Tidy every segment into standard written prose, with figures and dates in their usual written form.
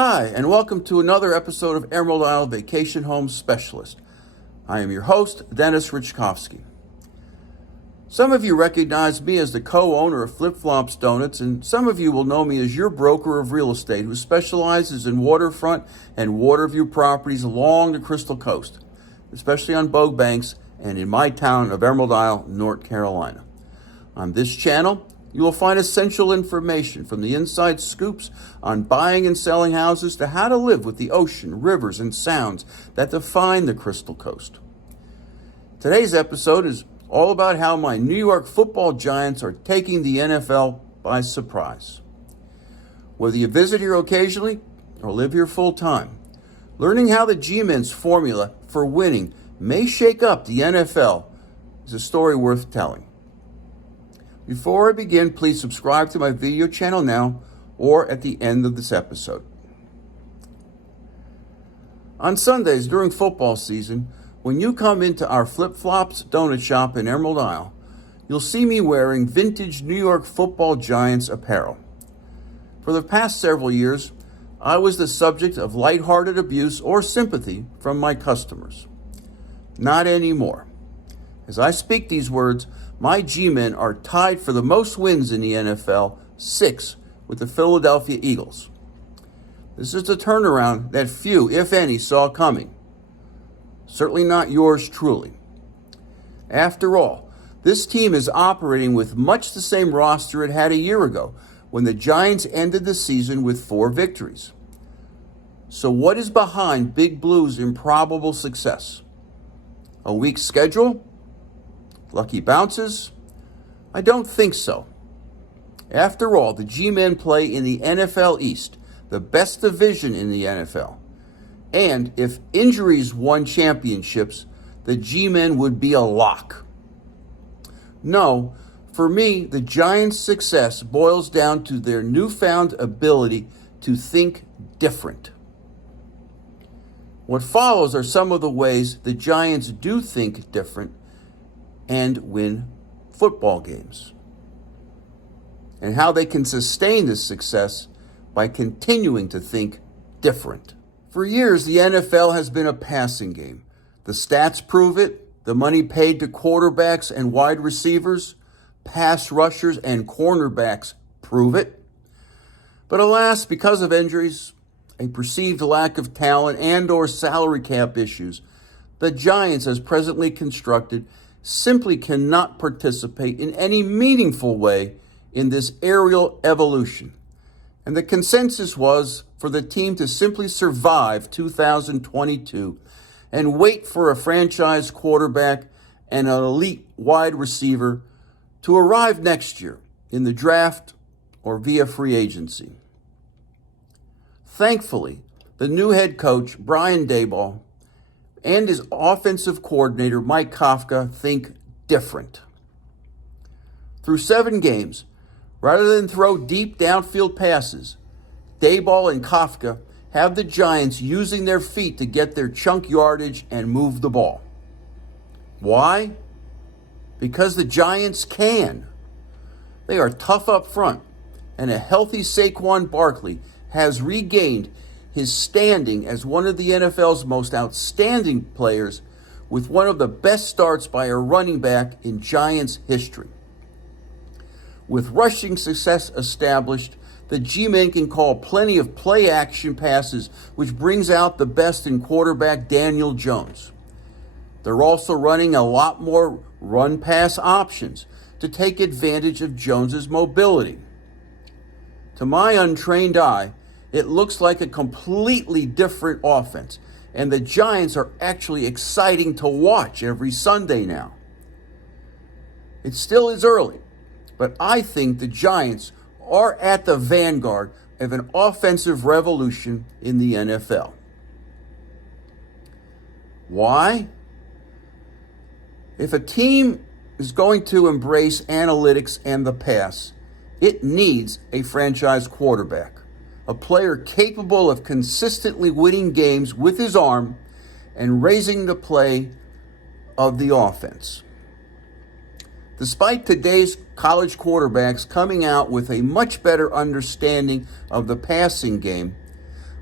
Hi, and welcome to another episode of Emerald Isle Vacation Home Specialist. I am your host, Dennis Richkovsky. Some of you recognize me as the co-owner of Flip Flops Donuts, and some of you will know me as your broker of real estate who specializes in waterfront and waterview properties along the Crystal Coast, especially on boat banks and in my town of Emerald Isle, North Carolina. On this channel, you will find essential information from the inside scoops on buying and selling houses to how to live with the ocean, rivers, and sounds that define the Crystal Coast. Today's episode is all about how my New York football Giants are taking the NFL by surprise. Whether you visit here occasionally or live here full time, learning how the G-Men's formula for winning may shake up the NFL is a story worth telling. Before I begin, please subscribe to my video channel now or at the end of this episode. On Sundays during football season, when you come into our Flip Flops Donut Shop in Emerald Isle, you'll see me wearing vintage New York football Giants apparel. For the past several years, I was the subject of lighthearted abuse or sympathy from my customers. Not anymore. As I speak these words, my G-Men are tied for the most wins in the NFL, 6 with the Philadelphia Eagles. This is the turnaround that few, if any, saw coming. Certainly not yours truly. After all, this team is operating with much the same roster it had a year ago when the Giants ended the season with 4 victories. So what is behind Big Blue's improbable success? A weak schedule? Lucky bounces? I don't think so. After all, the G-Men play in the NFL East, the best division in the NFL. And if injuries won championships, the G-Men would be a lock. No, for me, the Giants' success boils down to their newfound ability to think different. What follows are some of the ways the Giants do think different and win football games, and how they can sustain this success by continuing to think different. For years, the NFL has been a passing game. The stats prove it. The money paid to quarterbacks and wide receivers, pass rushers, and cornerbacks prove it. But alas, because of injuries, a perceived lack of talent, and or salary cap issues, the Giants, as presently constructed, simply cannot participate in any meaningful way in this aerial evolution. And the consensus was for the team to simply survive 2022 and wait for a franchise quarterback and an elite wide receiver to arrive next year in the draft or via free agency. Thankfully, the new head coach, Brian Daboll, and his offensive coordinator, Mike Kafka, think different. Through 7 games, rather than throw deep downfield passes, Daboll and Kafka have the Giants using their feet to get their chunk yardage and move the ball. Why? Because the Giants can. They are tough up front, and a healthy Saquon Barkley has regained his standing as one of the NFL's most outstanding players with one of the best starts by a running back in Giants history. With rushing success established, the G-Men can call plenty of play-action passes, which brings out the best in quarterback Daniel Jones. They're also running a lot more run-pass options to take advantage of Jones's mobility. To my untrained eye, it looks like a completely different offense, and the Giants are actually exciting to watch every Sunday now. It still is early, but I think the Giants are at the vanguard of an offensive revolution in the NFL. Why? If a team is going to embrace analytics and the pass, it needs a franchise quarterback, a player capable of consistently winning games with his arm and raising the play of the offense. Despite today's college quarterbacks coming out with a much better understanding of the passing game,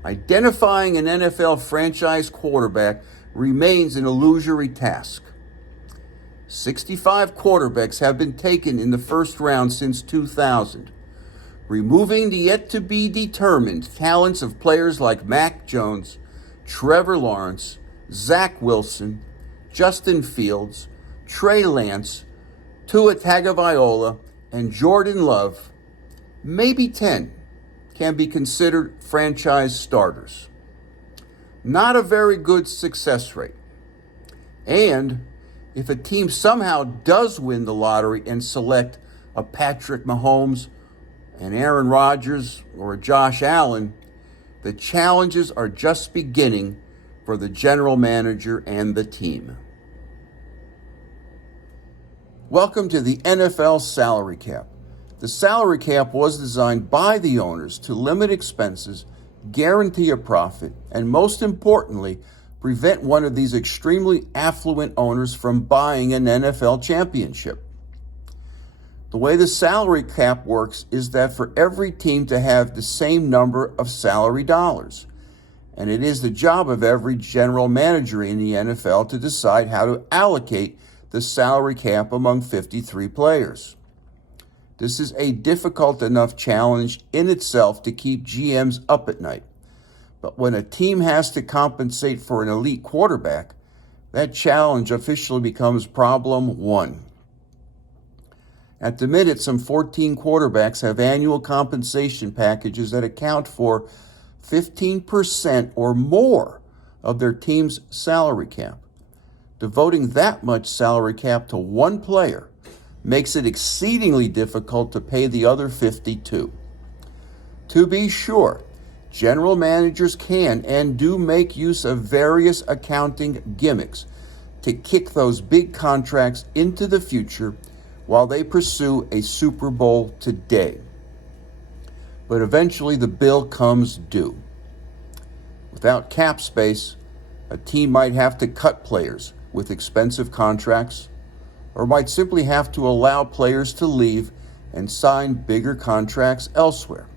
Identifying an NFL franchise quarterback remains an illusory task. 65 quarterbacks have been taken in the first round since 2000. Removing the yet-to-be-determined talents of players like Mac Jones, Trevor Lawrence, Zach Wilson, Justin Fields, Trey Lance, Tua Tagovailoa, and Jordan Love, maybe 10 can be considered franchise starters. Not a very good success rate. And if a team somehow does win the lottery and select a Patrick Mahomes, an Aaron Rodgers, or a Josh Allen, the challenges are just beginning for the general manager and the team. Welcome to the NFL salary cap. The salary cap was designed by the owners to limit expenses, guarantee a profit, and most importantly, prevent one of these extremely affluent owners from buying an NFL championship. The way the salary cap works is that for every team to have the same number of salary dollars, and it is the job of every general manager in the NFL to decide how to allocate the salary cap among 53 players. This is a difficult enough challenge in itself to keep GMs up at night. But when a team has to compensate for an elite quarterback, that challenge officially becomes problem one. At the minute, some 14 quarterbacks have annual compensation packages that account for 15% or more of their team's salary cap. Devoting that much salary cap to one player makes it exceedingly difficult to pay the other 52. To be sure, general managers can and do make use of various accounting gimmicks to kick those big contracts into the future while they pursue a Super Bowl today. But eventually the bill comes due. Without cap space, a team might have to cut players with expensive contracts, or might simply have to allow players to leave and sign bigger contracts elsewhere.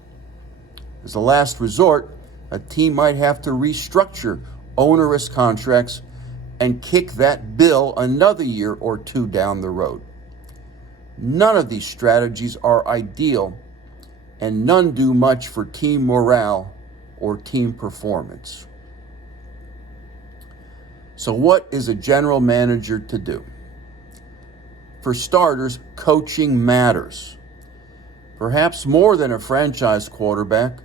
As a last resort, a team might have to restructure onerous contracts and kick that bill another year or two down the road. None of these strategies are ideal, and none do much for team morale or team performance. So what is a general manager to do? For starters, coaching matters. Perhaps more than a franchise quarterback,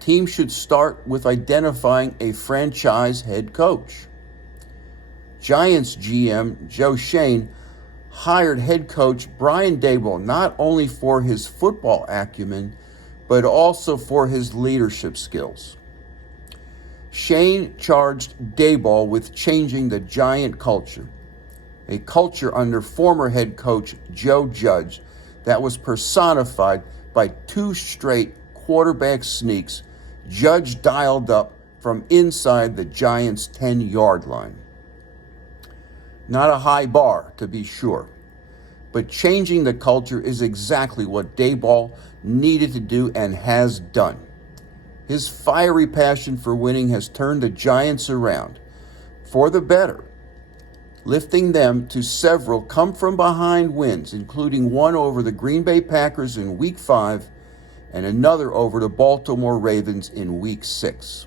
teams should start with identifying a franchise head coach. Giants GM Joe Schoen hired head coach Brian Daboll not only for his football acumen, but also for his leadership skills. Schoen charged Daboll with changing the Giant culture, a culture under former head coach Joe Judge that was personified by two straight quarterback sneaks Judge dialed up from inside the Giants' 10-yard line. Not a high bar, to be sure, but changing the culture is exactly what Daboll needed to do and has done. His fiery passion for winning has turned the Giants around for the better, lifting them to several come-from-behind wins, including one over the Green Bay Packers in Week 5 and another over the Baltimore Ravens in Week 6.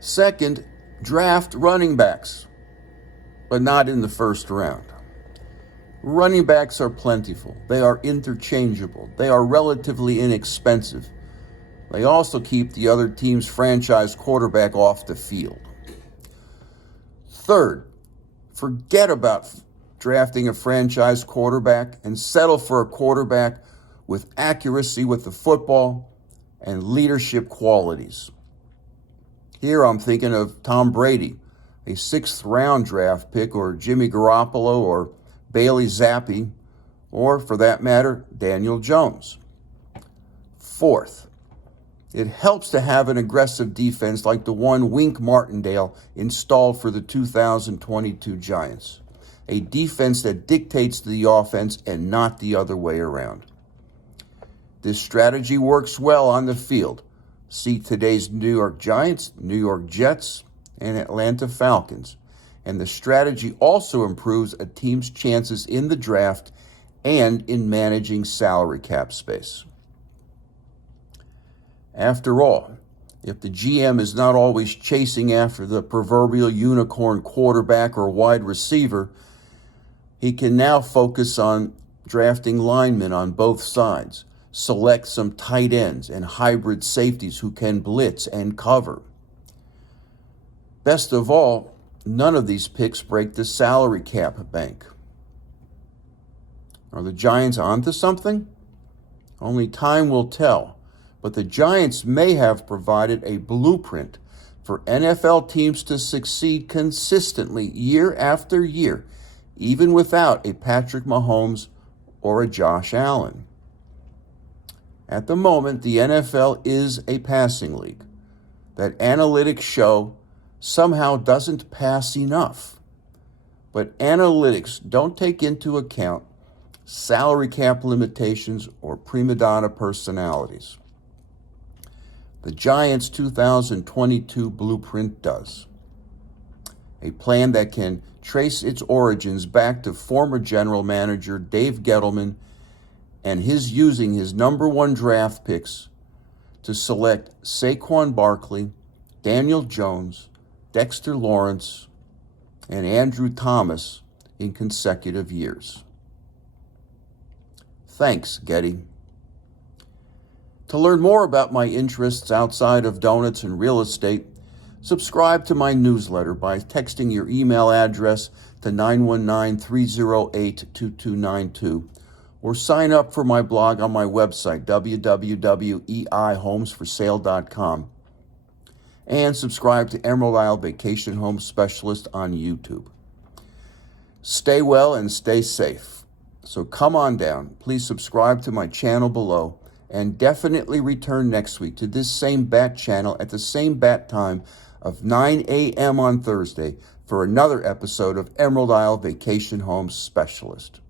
Second, draft running backs, but not in the first round. Running backs are plentiful. They are interchangeable. They are relatively inexpensive. They also keep the other team's franchise quarterback off the field. Third, forget about drafting a franchise quarterback and settle for a quarterback with accuracy with the football and leadership qualities. Here I'm thinking of Tom Brady, a 6th-round draft pick, or Jimmy Garoppolo, or Bailey Zappi, or, for that matter, Daniel Jones. Fourth, it helps to have an aggressive defense like the one Wink Martindale installed for the 2022 Giants, a defense that dictates the offense and not the other way around. This strategy works well on the field, See today's New York Giants, New York Jets, and Atlanta Falcons. And the strategy also improves a team's chances in the draft and in managing salary cap space. After all, if the GM is not always chasing after the proverbial unicorn quarterback or wide receiver, he can now focus on drafting linemen on both sides, select some tight ends and hybrid safeties who can blitz and cover. Best of all, none of these picks break the salary cap bank. Are the Giants onto something? Only time will tell, but the Giants may have provided a blueprint for NFL teams to succeed consistently year after year, even without a Patrick Mahomes or a Josh Allen. At the moment, the NFL is a passing league. That analytics show somehow doesn't pass enough. But analytics don't take into account salary cap limitations or prima donna personalities. The Giants' 2022 blueprint does. A plan that can trace its origins back to former general manager Dave Gettleman and his using his number one draft picks to select Saquon Barkley, Daniel Jones, Dexter Lawrence, and Andrew Thomas in consecutive years. Thanks, Getty. To learn more about my interests outside of donuts and real estate, subscribe to my newsletter by texting your email address to 919-308-2292 or sign up for my blog on my website, www.eihomesforsale.com, and subscribe to Emerald Isle Vacation Home Specialist on YouTube. Stay well and stay safe. So come on down. Please subscribe to my channel below and definitely return next week to this same bat channel at the same bat time of 9 a.m. on Thursday for another episode of Emerald Isle Vacation Home Specialist.